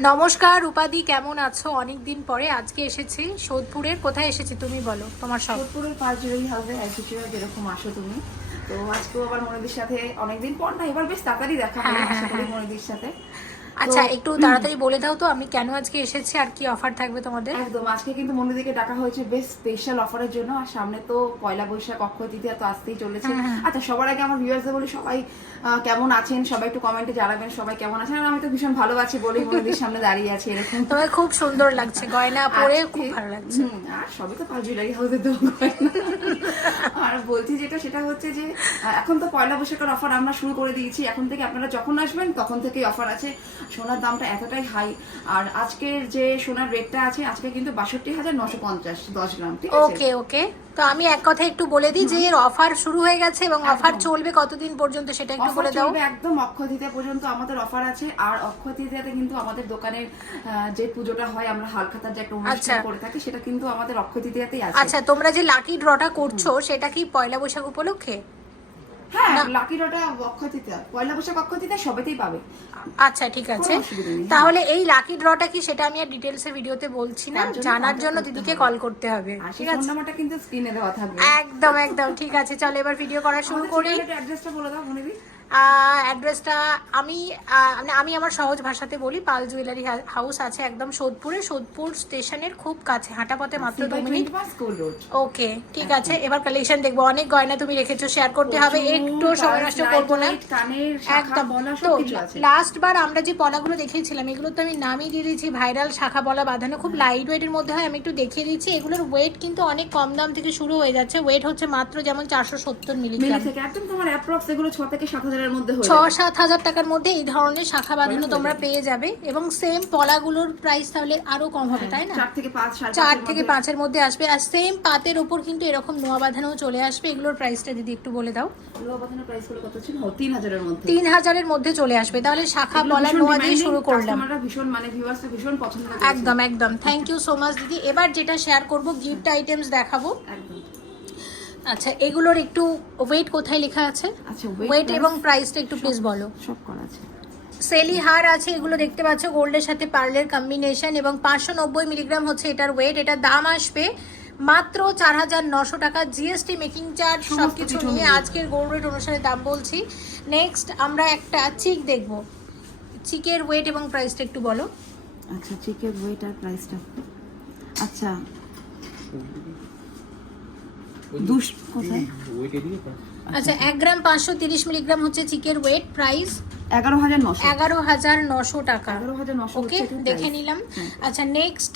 নমস্কার উপাদি কেমন আছো? অনেক দিন পরে আজকে এসেছি। সোদপুরের কোথায় এসেছি তুমি বলো তোমার সোদপুরের পাঁচ জুড়েই হবে যেরকম আসো তুমি। তো আজকেও আবার মনিদির সাথে অনেকদিন পর না এবার বেশ তাড়াতাড়ি দেখা হলো হ্যাঁ, আশা হ্যাঁ, করি হ্যাঁ। মনিদির সাথে। আচ্ছা একটু তাড়াতাড়ি বলে দাও তো আমি কেন আজকে এসেছি আর কি অফার থাকবে তোমাদের? একদম আজকে কিন্তু মনিদিকে ডাকা হয়েছে বেশ স্পেশাল অফারের জন্য আর সামনে তো পয়লা বৈশাখ অক্ষয় তৃতীয়া তো আসতেই চলেছে। হ্যাঁ, হ্যাঁ। আচ্ছা সবার আগে আমার ভিউয়ার্সদের বলি সবাই কেমন আছেন? সবাই একটু কমেন্টে জানাবেন সবাই কেমন আছেন? আর আমি তো ভীষণ ভালো আছি বলেই মনিদির সামনে দাঁড়িয়ে আছি এরকম। তোমায় খুব সুন্দর লাগছে গয়না পরে খুব ভালো লাগছে। আর সবই তো পাঁচ জুয়েলারি হাউসে তো আর বলছি যেটা সেটা হচ্ছে যে এখন তো পয়লা বৈশাখের অফার আমরা শুরু করে দিয়েছি। এখন থেকে আপনারা যখন আসবেন তখন থেকেই অফার আছে। সোনার দামটা এতটাই হাই আর আজকের যে সোনার রেটটা আছে আজকে কিন্তু বাষট্টি হাজার নশো পঞ্চাশ দশ গ্রাম ঠিক আছে? ওকে ওকে তো আমি এক কথা একটু বলে দিই যে এর অফার শুরু হয়ে গেছে এবং অফার চলবে কতদিন পর্যন্ত সেটা একটু বলে দাও। একদম অক্ষয় তৃতীয়া পর্যন্ত আমাদের অফার আছে আর অক্ষয় তৃতীয়াতে কিন্তু আমাদের দোকানের যে পুজোটা হয় আমরা হালখাতার যে একটা অনুষ্ঠান আচ্ছা। করে থাকি সেটা কিন্তু আমাদের অক্ষয় তৃতীয়াতেই আছে। আচ্ছা তোমরা যে লাকি ড্রটা করছ সেটা কি পয়লা বৈশাখ উপলক্ষে? হ্যাঁ লাকি ডটা অক্ষয় পয়লা বৈশাখ অক্ষয় সবেতেই পাবে। আচ্ছা ঠিক আছে। তাহলে এই লাকি ড্রটা কি সেটা আমি আর ডিটেলসে ভিডিওতে বলছি না। জানার জন্য দিদিকে কল করতে হবে। ঠিক আছে? নাম্বারটা কিন্তু স্ক্রিনে দেওয়া থাকবে। একদম একদম। ঠিক আছে চলো এবার ভিডিও করা শুরু করি। অ্যাড্রেসটা বলে দাও মনে অ্যাড্রেসটা আমি মানে আমি আমার সহজ ভাষাতে বলি পাল জুয়েলারি হাউস আছে একদম সোদপুরে সোদপুর স্টেশনের খুব কাছে হাঁটা পথে মাত্র দু মিনিট। ওকে ঠিক আছে এবার কালেকশন দেখব অনেক গয়না তুমি রেখেছো শেয়ার করতে হবে একটু সময় নষ্ট করব না। একদম। তো লাস্ট বার আমরা যে পলাগুলো দেখিয়েছিলাম এগুলো তো আমি নামই দিয়ে দিয়েছি ভাইরাল শাখা বলা বাঁধানো খুব লাইট ওয়েটের মধ্যে হয় আমি একটু দেখিয়ে দিচ্ছি এগুলোর ওয়েট কিন্তু অনেক কম দাম থেকে শুরু হয়ে যাচ্ছে ওয়েট হচ্ছে মাত্র যেমন চারশো সত্তর মিলে একদম তোমার অ্যাপ্রক্স এগুলো ছ থেকে সাত হাজারের মধ্যে হয়ে ছ। সাত হাজার টাকার মধ্যে এই ধরনের শাখা বাঁধানো তোমরা পেয়ে যাবে এবং সেম পলাগুলোর প্রাইস তাহলে আরও কম হবে তাই না? চার থেকে পাঁচ চার থেকে মধ্যে। পাঁচের মধ্যে আসবে আর সেম পাতের ওপর কিন্তু এরকম নোয়া বাঁধানো চলে আসবে এগুলোর প্রাইসটা যদি একটু বলে দাও। লোহা বাঁধানোর প্রাইস কত ছিল? তিন হাজারের মধ্যে। তিন হাজারের মধ্যে চলে আসবে। তাহলে শাখা বলা নোয়া দিয়ে শুরু করলাম। ভীষণ মানে ভিউয়ার্সরা ভীষণ পছন্দ একদম একদম। থ্যাংক ইউ সো মাচ দিদি। এবার যেটা শেয়ার করব গিফট আইটেমস দেখাবো। একদম। আচ্ছা এগুলোর একটু ওয়েট কোথায় লেখা আছে? আচ্ছা ওয়েট এবং প্রাইসটা একটু প্লিজ বলো। সব করা আছে। সেলি হার আছে এগুলো দেখতে পাচ্ছ গোল্ডের সাথে পার্লের কম্বিনেশন এবং পাঁচশো নব্বই মিলিগ্রাম হচ্ছে এটার ওয়েট এটার দাম আসবে মাত্র চার হাজার নশো টাকা। জিএসটি মেকিং চার্জ সব কিছু নিয়ে আজকের গোল্ড রেট অনুসারে দাম বলছি। নেক্সট আমরা একটা চিক দেখব। চিকের ওয়েট এবং প্রাইসটা একটু বলো। আচ্ছা চিকেন ওয়েট আর প্রাইসটা আচ্ছা দুশ কোথায় আচ্ছা এক গ্রাম পাঁচশো তিরিশ মিলিগ্রাম হচ্ছে চিকের ওয়েট প্রাইস এগারো হাজার নশো। এগারো হাজার নশো টাকা। ওকে দেখে নিলাম। আচ্ছা নেক্সট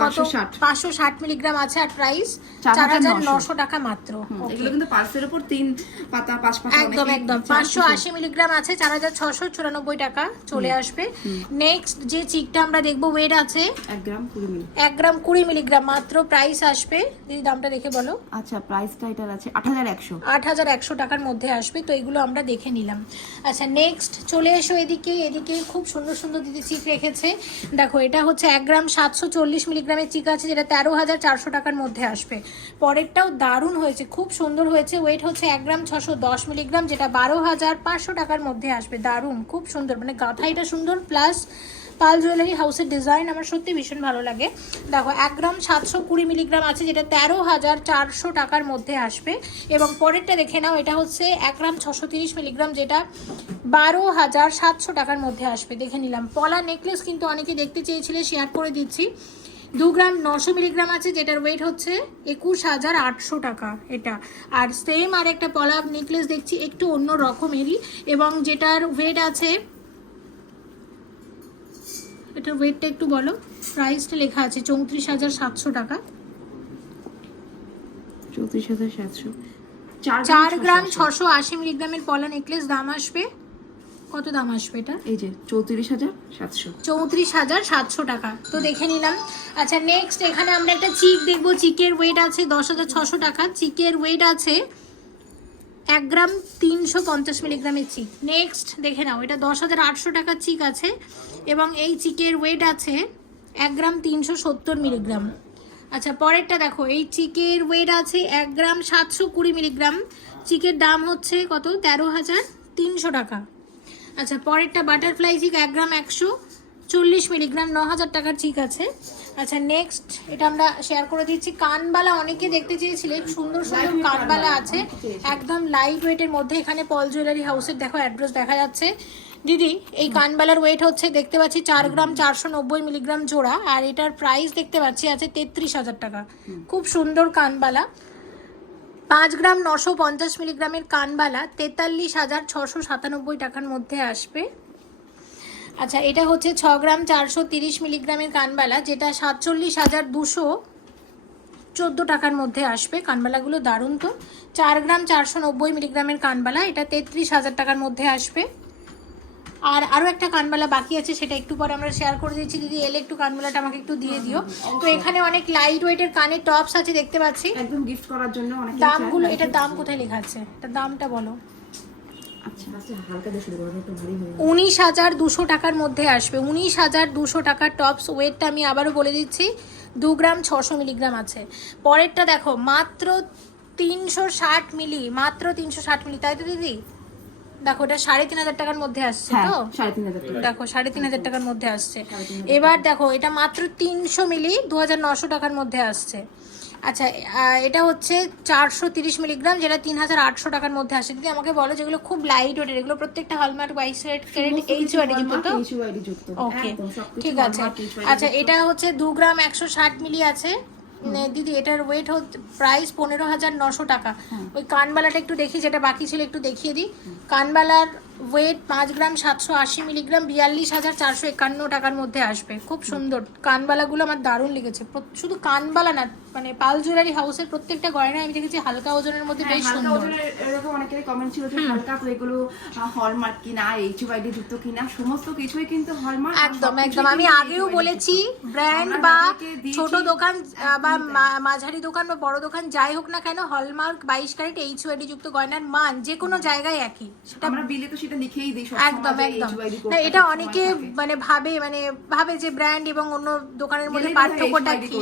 কত? পাঁচশো ষাট। মিলিগ্রাম আছে আর প্রাইস চার হাজার নশো। টাকা মাত্র। এগুলো কিন্তু পার্সের উপর তিন পাতা পাঁচ পাতা একদম একদম। পাঁচশো আশি মিলিগ্রাম আছে চার হাজার ছশো চুরানব্বই টাকা চলে আসবে। নেক্সট যে চিকটা আমরা দেখব ওয়েট আছে এক গ্রাম কুড়ি মিলি এক গ্রাম কুড়ি মিলিগ্রাম মাত্র প্রাইস আসবে। দিদি দামটা দেখে বলো। আচ্ছা প্রাইসটা এটার আছে আট হাজার একশো। আট হাজার একশো টাকার মধ্যে আসবে, তো এগুলো আমরা দেখে নিলাম। আচ্ছা নেক্সট চলে এসো এদিকে এদিকে খুব সুন্দর সুন্দর দিদি চিক রেখেছে। দেখো, এটা হচ্ছে এক গ্রাম সাতশো চল্লিশ মিলিগ্রামের চিক আছে, যেটা তেরো হাজার চারশো টাকার মধ্যে আসবে। পরেরটাও দারুণ হয়েছে, খুব সুন্দর হয়েছে। ওয়েট হচ্ছে এক গ্রাম ছশো দশ মিলিগ্রাম, যেটা বারো হাজার পাঁচশো টাকার মধ্যে আসবে। দারুণ, খুব সুন্দর মানে গাঁথাইটা সুন্দর প্লাস পাল জুয়েলারি হাউসের ডিজাইন আমার সত্যি ভীষণ ভালো লাগে। দেখো, এক গ্রাম সাতশো কুড়ি মিলিগ্রাম আছে, যেটা তেরো হাজার চারশো টাকার মধ্যে আসবে। এবং পরেরটা দেখে নাও, এটা হচ্ছে এক গ্রাম ছশো তিরিশ মিলিগ্রাম, যেটা বারো হাজার সাতশো টাকার মধ্যে আসবে। দেখে নিলাম। পলা নেকলেস কিন্তু অনেকে দেখতে চেয়েছিলে শেয়ার করে দিচ্ছি। দু গ্রাম নশো মিলিগ্রাম আছে, যেটার ওয়েট হচ্ছে একুশ হাজার আটশো টাকা এটা। আর সেম আর একটা পলা নেকলেস দেখছি, একটু অন্য রকমেরই। এবং যেটার ওয়েট আছে এটার ওয়েটটা একটু বলো। প্রাইসটা লেখা আছে চৌত্রিশ হাজার সাতশো টাকা। চৌত্রিশ হাজার সাতশো। চার গ্রাম ছশো। আশি মিলিগ্রামের পলা নেকলেস দাম আসবে। কত দাম আসবে এটা? এই যে চৌত্রিশ হাজার সাতশো। চৌত্রিশ হাজার সাতশো টাকা। তো দেখে নিলাম। আচ্ছা নেক্সট এখানে আমরা একটা চিক দেখব। চিকের ওয়েট আছে দশ হাজার ছশো টাকা। চিকের ওয়েট আছে এক গ্রাম তিনশো পঞ্চাশ মিলিগ্রামের চিক। নেক্সট দেখে নাও, এটা দশ হাজার আটশো টাকার চিক আছে এবং এই চিকের ওয়েট আছে এক গ্রাম তিনশো সত্তর মিলিগ্রাম। আচ্ছা পরেরটা দেখো, এই চিকের ওয়েট আছে এক গ্রাম সাতশো কুড়ি মিলিগ্রাম। চিকের দাম হচ্ছে কত? তেরো হাজার তিনশো টাকা। আচ্ছা পরেরটা বাটারফ্লাই চিক এক গ্রাম একশো চল্লিশ মিলিগ্রাম, ন হাজার টাকার চিক আছে। আচ্ছা নেক্সট এটা আমরা শেয়ার করে দিচ্ছি। কানবালা অনেকে দেখতে চেয়েছিলে সুন্দর সুন্দর কানবালা আছে। একদম লাইট ওয়েটের মধ্যে এখানে পল জুয়েলারি হাউসের দেখো অ্যাড্রেস দেখা যাচ্ছে। দিদি এই কানবালার ওয়েট হচ্ছে দেখতে পাচ্ছি চার গ্রাম চারশো নব্বই মিলিগ্রাম জোড়া আর এটার প্রাইস দেখতে পাচ্ছি আছে তেত্রিশ হাজার টাকা। খুব সুন্দর কানবালা। পাঁচ গ্রাম নশো পঞ্চাশ মিলিগ্রামের কানবালা তেতাল্লিশ হাজার ছশো সাতানব্বই টাকার মধ্যে আসবে। আচ্ছা এটা হচ্ছে ছ গ্রাম চারশো তিরিশ মিলিগ্রামের কানবালা যেটা সাতচল্লিশ হাজার দুশো চোদ্দ টাকার মধ্যে আসবে। কানবালাগুলো দারুণ তো। চার গ্রাম চারশো নব্বই মিলিগ্রামের কানবালা এটা তেত্রিশ হাজার টাকার মধ্যে আসবে। আর আরও একটা কানবালা বাকি আছে সেটা একটু পরে আমরা শেয়ার করে দিচ্ছি। দিদি এলে একটু কানবালাটা আমাকে একটু দিয়ে দিও। তো এখানে অনেক লাইট ওয়েটের কানের টপস আছে দেখতে পাচ্ছি। একদম গিফট করার জন্য অনেক দামগুলো এটার দাম কোথায় লেখা আছে? এটার দামটা বলো। উনিশ হাজার দুশো টাকার মধ্যে আসবে। উনিশ হাজার দুশো টাকার টপস ওয়েটটা আমি আবারও বলে দিচ্ছি। দু গ্রাম ছশো মিলিগ্রাম আছে। পরেরটা দেখো মাত্র তিনশো ষাট মিলি মাত্র তিনশো ষাট মিলি তাই তো দিদি? দেখো এটা সাড়ে তিন হাজার টাকার মধ্যে আসছে হ্যাঁ তো? দেখো সাড়ে তিন হাজার টাকার মধ্যে আসছে। এবার দেখো এটা মাত্র তিনশো মিলি দু হাজার নশো টাকার মধ্যে আসছে। আচ্ছা এটা হচ্ছে চারশো তিরিশ মিলিগ্রাম যেটা তিন হাজার আটশো টাকার মধ্যে আসে। দিদি আমাকে বলো যেগুলো খুব লাইট ওয়েটের এগুলো প্রত্যেকটা হলমার্ক বাইশ ক্যারেট এইচ ওয়ার্ডে যুক্ত তো? ওকে ঠিক আছে। আচ্ছা এটা হচ্ছে দু গ্রাম একশো ষাট মিলি আছে। দিদি এটার ওয়েট হচ্ছে প্রাইস পনেরো হাজার নশো টাকা। ওই কানবালাটা একটু দেখি যেটা বাকি ছিল একটু দেখিয়ে দিই। কানবালার ওয়েট পাঁচ গ্রাম সাতশো আশি মিলিগ্রাম বিয়াল্লিশ হাজার চারশো একান্ন টাকার মধ্যে আসবে। খুব সুন্দর। কানবালাগুলো আমার দারুণ লেগেছে। শুধু কানবালা না মানে পাল জুয়েলারি হাউসের প্রত্যেকটা গয়না আমি দেখেছি হালকা ওজনের মধ্যে হ্যাঁ, বেশ সুন্দর। এরকম অনেকেরই কমেন্ট ছিল যে হালকা এগুলো হলমার্ক কিনা এইচইউআইডি যুক্ত কিনা সমস্ত কিছুই কিন্তু হলমার্ক একদম একদম। আমি আগেও বলেছি ব্র্যান্ড বা ছোট দোকান বা মাঝারি দোকান বা বড় দোকান যাই হোক না কেন হলমার্ক বাইশ ক্যারেট এইচ ওয়াইডি যুক্ত গয়নার মান যে কোনো জায়গায় একই। সেটা আমরা বিলে তো সেটা লিখেই দিই একদম একদম। না এটা অনেকে মানে ভাবে মানে ভাবে যে ব্র্যান্ড এবং অন্য দোকানের মধ্যে পার্থক্যটা কি?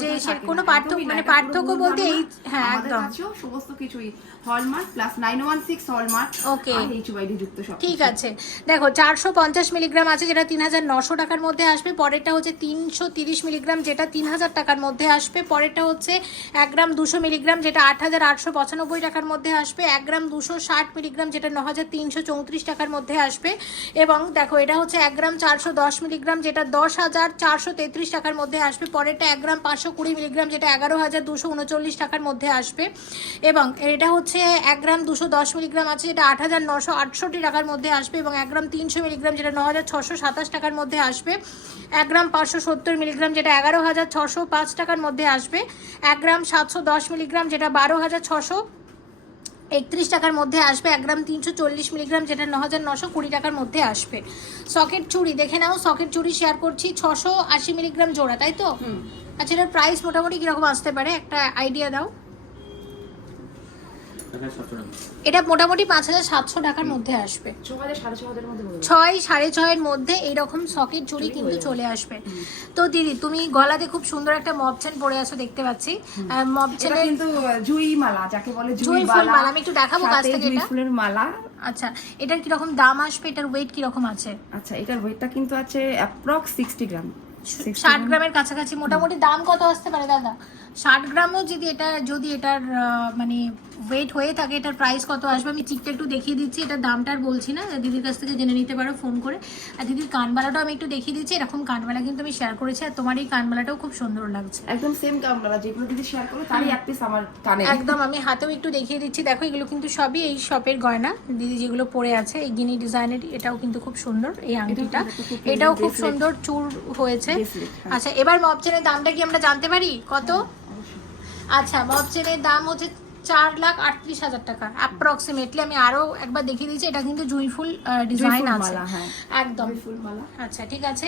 যে কোনো পার্থক্য মানে পার্থক্য বলতে এই হ্যাঁ একদম। সমস্ত কিছুই hallmark plus nine one six hallmark Okay. আর যুক্ত সব ঠিক আছে। দেখো চারশো পঞ্চাশ মিলিগ্রাম আছে যেটা তিন হাজার নশো টাকার মধ্যে আসবে পরেরটা হচ্ছে তিনশো তিরিশ মিলিগ্রাম যেটা তিন হাজার টাকার মধ্যে আসবে পরেরটা হচ্ছে এক গ্রাম দুশো মিলিগ্রাম যেটা আট হাজার আটশো পঁচানব্বই টাকার মধ্যে আসবে এক গ্রাম দুশো ষাট মিলিগ্রাম যেটা ন হাজার তিনশো চৌত্রিশ টাকার মধ্যে আসবে। এবং দেখো, এটা হচ্ছে এক গ্রাম চারশো দশ মিলিগ্রাম, যেটা দশ হাজার চারশো তেত্রিশ টাকার মধ্যে আসবে। পরেরটা এক গ্রাম পাঁচশো কুড়ি মিলিগ্রাম, যেটা এগারো হাজার দুশো উনচল্লিশ টাকার মধ্যে আসবে। এবং এটা হচ্ছে এক গ্রাম দুশো দশ মিলিগ্রাম আছে, যেটা আট হাজার নশো আটষট্টি টাকার মধ্যে আসবে। এবং এক গ্রাম তিনশো মিলিগ্রাম, যেটা ন হাজার ছশো সাতাশ টাকার মধ্যে আসবে। এক গ্রাম পাঁচশো সত্তর মিলিগ্রাম, যেটা এগারো হাজার ছশো পাঁচ টাকার মধ্যে আসবে। এক গ্রাম সাতশো দশ মিলিগ্রাম, যেটা বারো হাজার ছশো একত্রিশ টাকার মধ্যে আসবে এক গ্রাম তিনশো চল্লিশ মিলিগ্রাম যেটা ন হাজার নশো কুড়ি টাকার মধ্যে আসবে। সকেট চুড়ি দেখে নাও সকেট চুড়ি শেয়ার করছি ছশো আশি মিলিগ্রাম জোড়া তাই তো? আচ্ছা এটার প্রাইস মোটামুটি কীরকম আসতে পারে? একটা আইডিয়া দাও। এটা মোটামুটি পাঁচ হাজার সাতশো টাকার মধ্যে আসবে। ছয় সাড়ে ছয়ের মধ্যে এইরকম সকেট চুড়ি কিন্তু চলে আসবে। তো দিদি তুমি গলাতে খুব সুন্দর একটা মব চেন পরে আছো দেখতে পাচ্ছি। মব এটা কিন্তু জুই মালা যাকে বলে জুই ফুল মালা। আমি একটু দেখাবো কাছ থেকে এটা। ফুলের মালা। আচ্ছা এটার কীরকম দাম আসবে? এটার ওয়েট কীরকম আছে? আচ্ছা এটার ওয়েটটা কিন্তু আছে অ্যাপ্রক্স সিক্সটি গ্রাম 60 ষাট গ্রামের কাছাকাছি। মোটামুটি দাম কত আসতে পারে দাদা? ষাট গ্রামও যদি এটা যদি এটার মানে ওয়েট হয়ে থাকে এটার প্রাইস কত আসবে? আমি চিকটা একটু দেখিয়ে দিচ্ছি এটার দামটা আর বলছি না। দিদির কাছ থেকে জেনে নিতে পারো ফোন করে। আর দিদির কানবালাটাও আমি একটু দেখিয়ে দিচ্ছি। এরকম কানবালা কিন্তু আমি শেয়ার করেছি আর তোমার এই কানবালাটাও খুব সুন্দর লাগছে। একদম সেম কামলা যেগুলো দিদি শেয়ার করো তারই এক পিস আমার কানে। একদম আমি হাতেও একটু দেখিয়ে দিচ্ছি। দেখো এগুলো কিন্তু সবই এই শপের গয়না। দিদি যেগুলো পরে আছে এই গিনি ডিজাইনের এটাও কিন্তু খুব সুন্দর এই আংটিটা। এটাও খুব সুন্দর চুর হয়েছে। হ্যাঁ। আচ্ছা এবার মপচেনের দামটা কি আমরা জানতে পারি? কত? আচ্ছা মপচেনের দাম হচ্ছে চার লাখ আটত্রিশ হাজার টাকা অ্যাপ্রক্সিমেটলি আমি আরও একবার দেখিয়ে দিচ্ছি এটা কিন্তু জুঁইফুল ডিজাইন আছে। হ্যাঁ। একদম। ফুল মালা। আচ্ছা ঠিক আছে।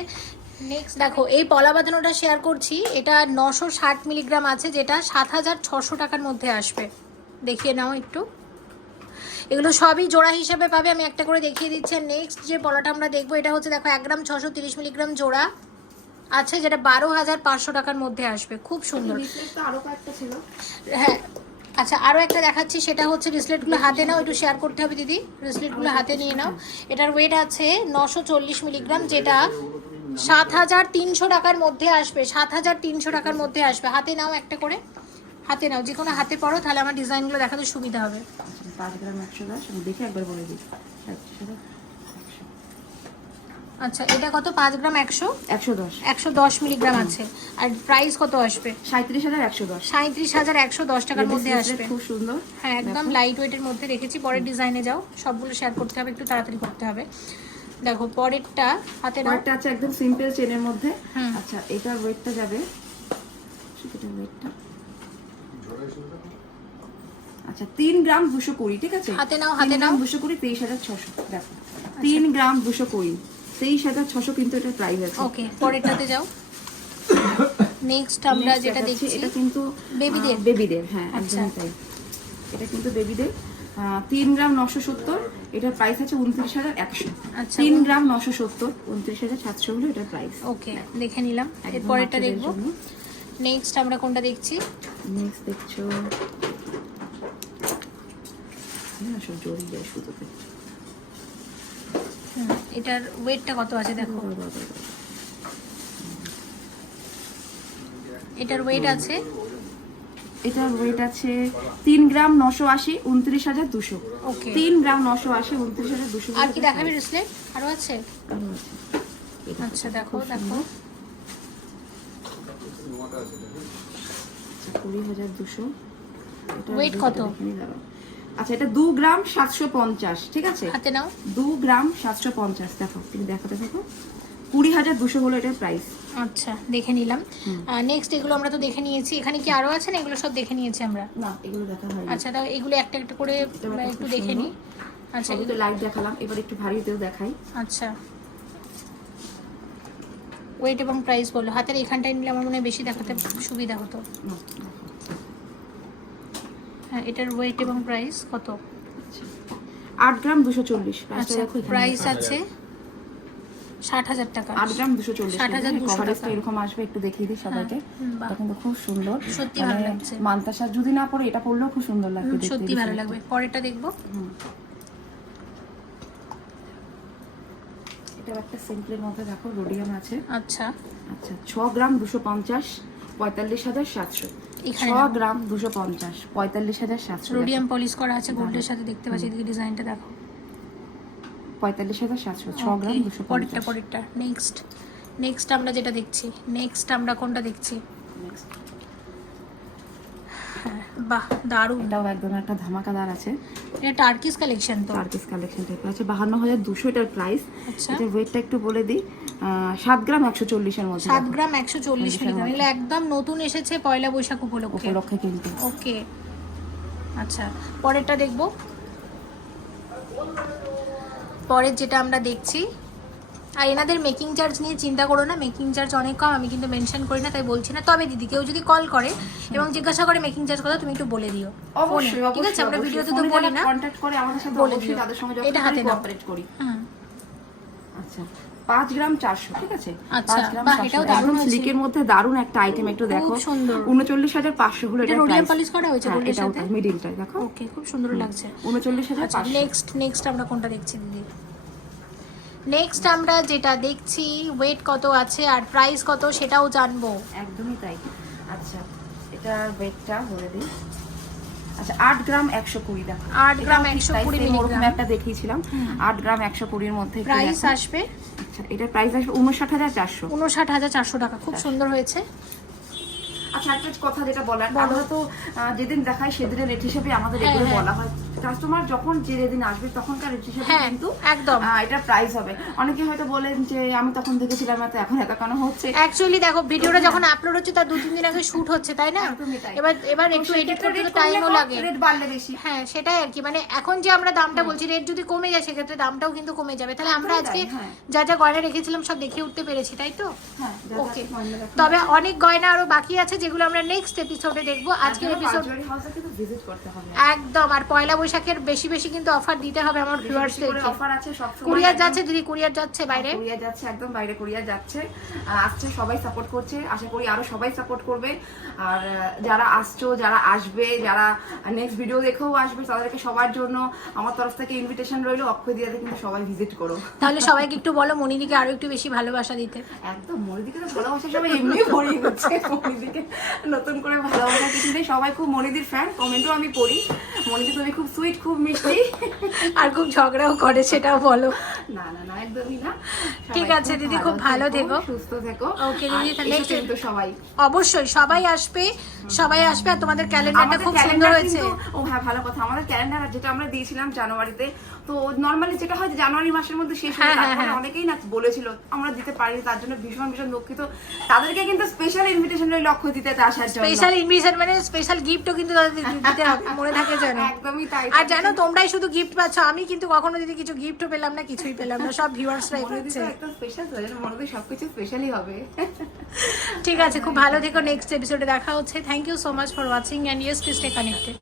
নেক্সট দেখো এই পলা বাঁধানোটা শেয়ার করছি এটা নশো ষাট মিলিগ্রাম আছে যেটা সাত হাজার ছশো টাকার মধ্যে আসবে। দেখিয়ে নাও একটু। এগুলো সবই জোড়া হিসাবে পাবে আমি একটা করে দেখিয়ে দিচ্ছি। নেক্সট যে পলাটা আমরা দেখব এটা হচ্ছে দেখো এক গ্রাম ছশো তিরিশ মিলিগ্রাম জোড়া। আছে যেটা বারো হাজার পাঁচশো টাকার মধ্যে আসবে। খুব সুন্দর। কয়েকটা ছিল। হ্যাঁ। আচ্ছা আরও একটা দেখাচ্ছি সেটা হচ্ছে ব্রেসলেটগুলো হাতে নাও একটু শেয়ার করতে হবে দিদি। ব্রেসলেটগুলো হাতে নিয়ে নাও। এটার ওয়েট আছে নশো চল্লিশ মিলিগ্রাম যেটা সাত হাজার তিনশো টাকার মধ্যে আসবে সাত হাজার তিনশো টাকার মধ্যে আসবে। হাতে নাও একটা করে। হাতে নাও যে কোনো হাতে পড়ো তাহলে আমার ডিজাইনগুলো দেখাতে সুবিধা হবে। আচ্ছা, পাঁচ গ্রাম একশো দশ দেখে একবার বলে দিই। আচ্ছা এটা কত? পাঁচ গ্রাম একশো? একশো দশ। একশো দশ মিলিগ্রাম আছে। আর প্রাইস কত আসবে? সাঁত্রিশ হাজার একশো দশ। সাঁত্রিশ হাজার একশো দশ টাকার মধ্যে আসবে। খুব সুন্দর। হ্যাঁ একদম লাইট ওয়েটের মধ্যে রেখেছি। পরের ডিজাইনে যাও। সবগুলো শেয়ার করতে হবে একটু তাড়াতাড়ি করতে হবে। দেখো পরেরটা হাতে নাও। কয়েকটা আছে একদম সিম্পল চেনের মধ্যে। আচ্ছা এটার ওয়েটটা যাবে? এটার ওয়েটটা আচ্ছা তিন গ্রাম দুশো কুড়ি ঠিক আছে? হাতে নাও, হাতে নাও। দুশো কুড়ি তেইশ হাজার ছশো। দেখো তিন গ্রাম দুশো কুড়ি। তেইশ হাজার ছশো কিন্তু এটার প্রাইস আছে। ওকে পরেরটাতে যাও। নেক্সট আমরা যেটা দেখছি এটা কিন্তু বেবিদের? বেবিদের হ্যাঁ আচ্ছা। একদমই তাই। এটা কিন্তু বেবিদের। তিন গ্রাম নশো সত্তর এটার প্রাইস আছে উনত্রিশ হাজার একশো। আচ্ছা তিন গ্রাম নশো সত্তর উনত্রিশ হাজার সাতশো হলো এটার প্রাইস ওকে দেখে নিলাম। পরেরটা দেখব। নেক্সট আমরা কোনটা দেখছি? নেক্সট দেখছ। না, সব জড়িয়ে যায় সুতোতে এটার ওয়েটটা কত আছে দেখো। এটার ওয়েট আছে? এটার ওয়েট আছে তিন গ্রাম নশো আশি উনত্রিশ হাজার দুশো। তিন গ্রাম নশো আশি উনত্রিশ হাজার দুশো। আর কি দেখাবি ব্রেসলেট আরও আছে? আচ্ছা দেখো দেখো। কুড়ি হাজার দুশো। weight কত? দেখে। আচ্ছা এটা দু গ্রাম সাতশো পঞ্চাশ ঠিক আছে? হাতে নাও। দু গ্রাম সাতশো পঞ্চাশ দেখো তুমি দেখাতে থাকো কুড়ি হাজার দুশো হলো এটার প্রাইস আচ্ছা দেখে নিলাম। নেক্সট এগুলো আমরা তো দেখে নিয়েছি। এখানে কি আরও আছে না এগুলো সব দেখে নিয়েছি আমরা? না এগুলো দেখা হয় আচ্ছা তাও এগুলো একটা একটা করে একটু দেখে নিই। আচ্ছা। তো লাইট দেখালাম এবার একটু ভারীতেও দেখাই। আচ্ছা। ওয়েট এবং প্রাইস বলো। হাতের এখানটায় নিলে আমার মনে হয় বেশি দেখাতে সুবিধা হতো। হ্যাঁ এটার ওয়েট এবং প্রাইস কত। আট গ্রাম দুশো চল্লিশ আচ্ছা প্রাইস আছে ষাট হাজার টাকা আট গ্রাম দুশো চল্লিশ 60,200 কভারেজটা টাকা। এরকম আসবে একটু দেখিয়ে দিই সবাইকে হুম, বাহ। এটা কিন্তু খুব সুন্দর সত্যি মানে ভালো লাগছে। মান্তাসা যদি না পরে এটা পরলেও খুব সুন্দর লাগবে সত্যি ভালো। লাগবে পরেরটা দেখব। এটাও একটা সিম্পলের মধ্যে দেখো রোডিয়াম আছে আচ্ছা আচ্ছা ছ গ্রাম দুশো পঞ্চাশ পঁয়তাল্লিশ হাজার সাতশো ছ গ্রাম দুশো পঞ্চাশ পঁয়তাল্লিশ হাজার সাতশো রোডিয়াম পলিশ করা আছে গোল্ডের সাথে দেখতে পাচ্ছি এদিকে ডিজাইনটা দেখো। পঁয়তাল্লিশ হাজার সাতশো ছ গ্রাম দুশো পরেরটা পরেরটা। নেক্সট নেক্সট আমরা যেটা দেখছি নেক্সট আমরা কোনটা দেখছি? হ্যাঁ বাহ দারুণ। এটাও একদম একটা ধামাকাদার আছে। এটা টার্কিস কালেকশন তো। টার্কিস কালেকশন টাইপের আছে বাহান্ন হাজার দুশো এটার প্রাইস আচ্ছা। এটার ওয়েটটা একটু বলে দিই। সাত গ্রাম একশো চল্লিশের মধ্যে সাত গ্রাম একশো চল্লিশ মিলিগ্রাম এগুলো একদম নতুন এসেছে পয়লা বৈশাখ উপলক্ষে। উপলক্ষে কিন্তু। ওকে। আচ্ছা পরেরটা দেখব। পরের যেটা আমরা দেখছি আর এনাদের মেকিং চার্জ নিয়ে চিন্তা করো না মেকিং চার্জ অনেক কম আমি কিন্তু মেনশন করি না তাই বলছি না। তবে দিদি কেউ যদি কল করে এবং জিজ্ঞাসা করে মেকিং চার্জ কথা তুমি একটু বলে দিও। অবশ্যই ঠিক আছে? আমরা ভিডিওতে তো বলি না কন্ট্যাক্ট করে আমাদের সাথে বলে দিও। তাদের সঙ্গে এটা হাতে। কোঅপারেট করি। আচ্ছা। পাঁচ গ্রাম চারশো ঠিক আছে? আচ্ছা, পাঁচ গ্রাম চারশো। একদম স্লিকের মধ্যে দারুণ একটা আইটেম একটু দেখো। উনচল্লিশ হাজার পাঁচশো হলো এটা এটা রোডিয়াম পলিশ করা হয়েছে গোল্ডের সাথে? মিডিলটাই দেখো। ওকে খুব সুন্দর লাগছে। উনচল্লিশ হাজার আচ্ছা নেক্সট নেক্সট আমরা কোনটা দেখছি দিদি? নেক্সট আমরা যেটা দেখছি ওয়েট কত আছে আর প্রাইস কত সেটাও জানব। একদমই তাই। আচ্ছা এটা ওয়েটটা বলে দিই। আচ্ছা আট গ্রাম একশো কুড়ি দেখো। আট গ্রাম একশো কুড়ি ওরকম একটা দেখিয়েছিলাম। আট গ্রাম একশো কুড়ির মধ্যে প্রাইস আসবে? আচ্ছা এটার প্রাইস আসবে উনষাট হাজার চারশো। উনষাট হাজার চারশো টাকা খুব সুন্দর হয়েছে। আচ্ছা একটা কথা যেটা বলার বলো। আমরা তো যেদিন দেখায় সেদিনের রেট হিসেবে আমাদের হ্যাঁ, এগুলো হ্যাঁ। বলা হয়। কাস্টমার যখন যে যেদিন আসবে তখনকার রেট হিসেবে হ্যাঁ কিন্তু একদম। এটা প্রাইস হবে। অনেকে হয়তো বলেন যে আমি তখন দেখেছিলাম এত এখন এত কেন হচ্ছে? অ্যাকচুয়ালি দেখো ভিডিওটা যখন আপলোড হচ্ছে তার দু তিন দিন আগে শুট হচ্ছে তাই না? এবার এবার একটু এডিট করতে তো টাইমও লাগে। রেট বাড়লে বেশি। হ্যাঁ সেটাই আর কি। মানে এখন যে আমরা দামটা বলছি রেট যদি কমে যায় সেক্ষেত্রে দামটাও কিন্তু কমে যাবে। তাহলে আমরা আজকে হ্যাঁ। যা যা গয়না রেখেছিলাম সব দেখিয়ে উঠতে পেরেছি তাই তো? হ্যাঁ ওকে তবে অনেক গয়না আরও বাকি আছে যেগুলো আমরা নেক্সট এপিসোডে দেখব। আজকের এপিসোড একদম আর পয়লা বৈশাখ বৈশাখের বেশি বেশি কিন্তু অফার দিতে হবে আমার ভিউয়ার্সদেরকে অফার আছে সব কুরিয়ার যাচ্ছে দিদি কুরিয়ার যাচ্ছে বাইরে। কুরিয়ার যাচ্ছে একদম বাইরে কুরিয়ার যাচ্ছে। আসছে সবাই সাপোর্ট করছে। আশা করি আরও সবাই সাপোর্ট করবে। আর যারা আসছো যারা আসবে যারা নেক্সট ভিডিও দেখেও আসবে তাদেরকে সবার জন্য আমার তরফ থেকে ইনভিটেশন রইল। অক্ষয় দিয়াতে কিন্তু সবাই ভিজিট করো। তাহলে সবাইকে একটু বলো মনিদিকে আরও একটু বেশি ভালোবাসা দিতে। একদম মনিদিকে তো ভালোবাসা সবাই এমনি ভরিয়ে দিচ্ছে। মনিদিকে নতুন করে ভালোবাসা কিছু সবাই খুব মনিদির ফ্যান কমেন্টও আমি পড়ি। মনিদি তুমি খুব সুইট খুব মিষ্টি। আর খুব ঝগড়াও করে সেটাও বলো। না না না একদমই না। ঠিক আছে দিদি, খুব ভালো থেকো। সুস্থ থেকো। Okay, দিদি, তাহলে সবাই। অবশ্যই সবাই আসবে সবাই আসবে আর তোমাদের ক্যালেন্ডারটা খুব সুন্দর হয়েছে। ও হ্যাঁ ভালো কথা। আমাদের ক্যালেন্ডার যেটা আমরা দিয়েছিলাম জানুয়ারিতে তো নর্মালি যেটা হয় জানুয়ারি মাসের মধ্যে শেষ হয়ে হ্যাঁ, হ্যাঁ, তারপরে হ্যাঁ। অনেকেই না বলেছিল আমরা দিতে পারিনি তার জন্য ভীষণ ভীষণ দুঃখিত। তাদেরকে কিন্তু স্পেশাল ইনভিটেশন রইল লক্ষ্য দিতে আসার জন্য। স্পেশাল ইনভিটেশন মানে স্পেশাল গিফটও কিন্তু তাদের দিতে হবে মনে থাকে যেন। একদমই তাই। আর জানো তোমরাই শুধু গিফট পাচ্ছ। আমি কিন্তু কখনো যদি কিছু গিফটও পেলাম না কিছুই পেলাম না সব ভিউয়ার্সরাই পেয়েছে একটা স্পেশাল মনে সবকিছু স্পেশালই হবে। ঠিক আছে খুব ভালো থেকো নেক্সট এপিসোডে দেখা হচ্ছে। Thank you so much for watching and yes to stay connected